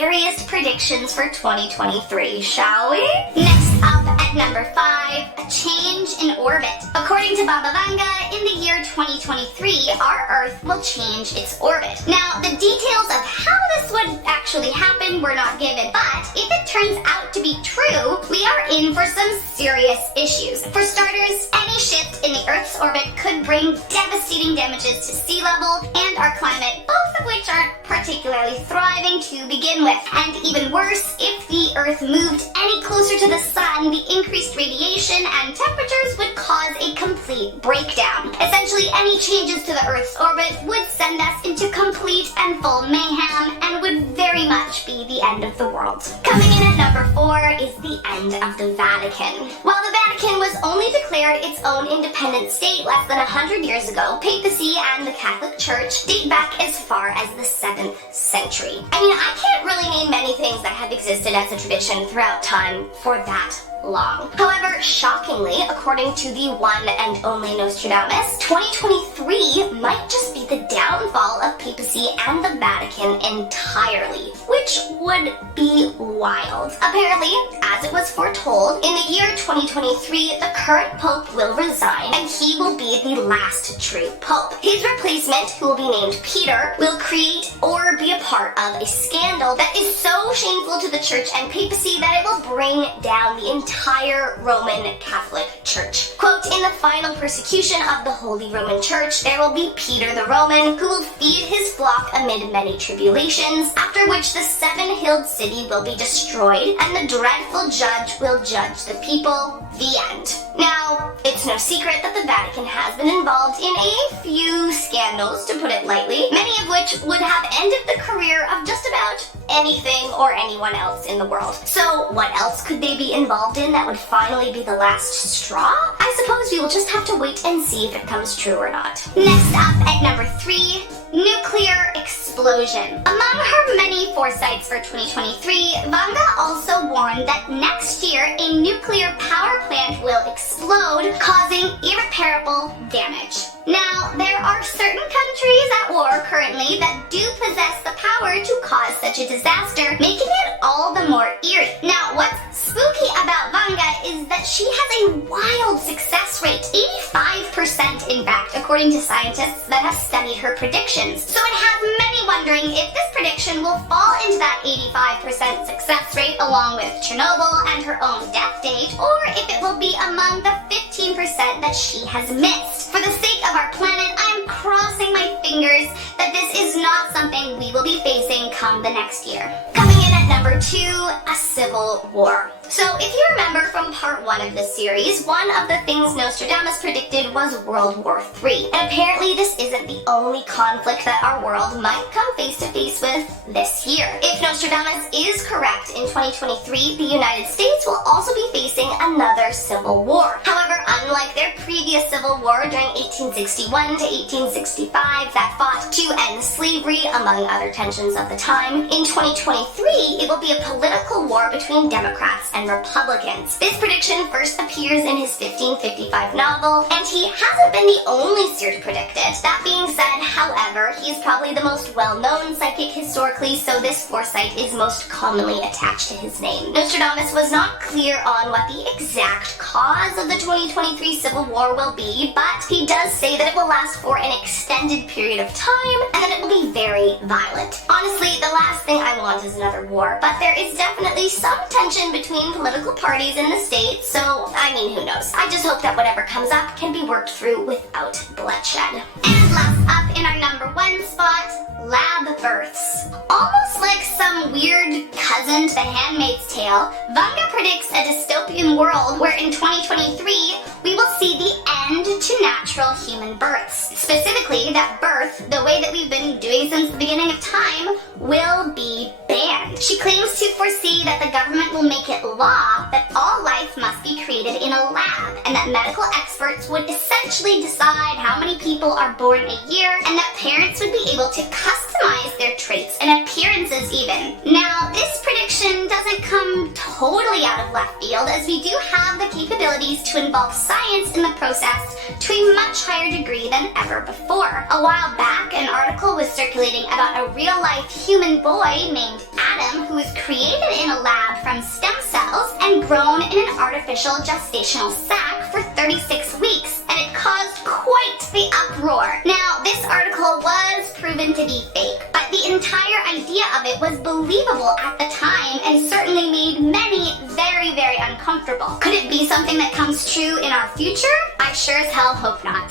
scariest predictions for 2023, shall we? Next up at number 5, a change in orbit. According to Baba Vanga, in the year 2023, our Earth will change its orbit. Now, the details of how this would actually happen were not given, but if it turns out to be true, we are in for some serious issues. For starters, any shift in the Earth's orbit could bring devastating damages to sea level and our climate, both of which aren't particularly thriving to begin with. And even worse, if the Earth moved any closer to the sun, the increased radiation and temperatures would cause a complete breakdown. Essentially, any changes to the Earth's orbit would send us into complete and full mayhem and would very much be the end of the world. Coming in at number 4 is the end of the Vatican. While the Vatican was only declared its own independent state less than 100 years ago, papacy and the Catholic Church date back as far as the 7th century. I mean, I can't really name many things that have existed as a tradition throughout time for that long. However, shockingly, according to the one and only Nostradamus, 2023 might just be the downfall of papacy and the Vatican entirely, which would be wild. Apparently, as it was foretold, in the year 2023, the current pope will resign and he will be the last true pope. His replacement, who will be named Peter, will create or be a part of a scandal that is so shameful to the church and papacy that it will bring down the entire Roman Catholic Church. Quote, in the final persecution of the Holy Roman Church, there will be Peter the Roman, who will feed his flock amid many tribulations, after which the seven-hilled city will be destroyed, and the dreadful judge will judge the people. The end. Now, it's no secret that the Vatican has been involved in a few scandals, to put it lightly, many of which would have ended the career of just about anything or anyone else in the world. So what else could they be involved in that would finally be the last straw? I suppose we will just have to wait and see if it comes true or not. Next up at number 3, nuclear explosion. Among her many foresights for 2023, Vanga also warned that next year a nuclear power plant will explode, causing irreparable damage. Now, there are certain countries at war currently that do possess the power to cause such a disaster, making it all the more eerie. Now, what's spooky about Vanga is that she has a wild success rate, 85% in fact, according to scientists that have studied her predictions. So it has many wondering if this prediction will fall into that 85% success rate along with Chernobyl and her own death date, or if it will be among the 15% that she has missed. For the sake of our planet, I'm crossing my fingers that this is not something we will be facing come the next year. Coming in at number 2, a civil war. So if you remember from part 1 of this series, one of the things Nostradamus predicted was World War III. And apparently this isn't the only conflict that our world might come face to face with this year. If Nostradamus is correct, in 2023, the United States will also be facing another civil war. However, unlike their previous civil war during 1861 to 1865 that fought to end slavery, among other tensions of the time, in 2023, it will be a political war between Democrats and Republicans. This prediction first appears in his 1555 novel, and he hasn't been the only seer to predict it. That being said, however, he is probably the most well-known psychic historically, so this foresight is most commonly attached to his name. Nostradamus was not clear on what the exact cause of the 2023 Civil War will be, but he does say that it will last for an extended period of time, and that it will be very violent. Honestly, the last thing I want is another war, but there is definitely some tension between political parties in the States, so, I mean, who knows. I just hope that whatever comes up can be worked through without bloodshed. And last up in our number 1 spot, lab births. Almost like some weird cousin to The Handmaid's Tale, Vanga predicts a dystopian world where in 2023, we will see the end to natural human births. Specifically, that birth, the way that we've been doing since the beginning of time, will be banned. She claims to foresee that the government will make it law that all life must be created in a lab, and that medical experts would essentially decide how many people are born a year, and that parents would be able to customize their traits and appearances even. Now, this prediction prediction doesn't come totally out of left field, as we do have the capabilities to involve science in the process to a much higher degree than ever before. A while back, an article was circulating about a real-life human boy named Adam who was created in a lab from stem cells and grown in an artificial gestational sac for 36 weeks, and it caused quite the uproar. Now, this article was proven to be fake, but the entire idea of it was believable at the time and certainly made many very, very uncomfortable. Could it be something that comes true in our future? I sure as hell hope not.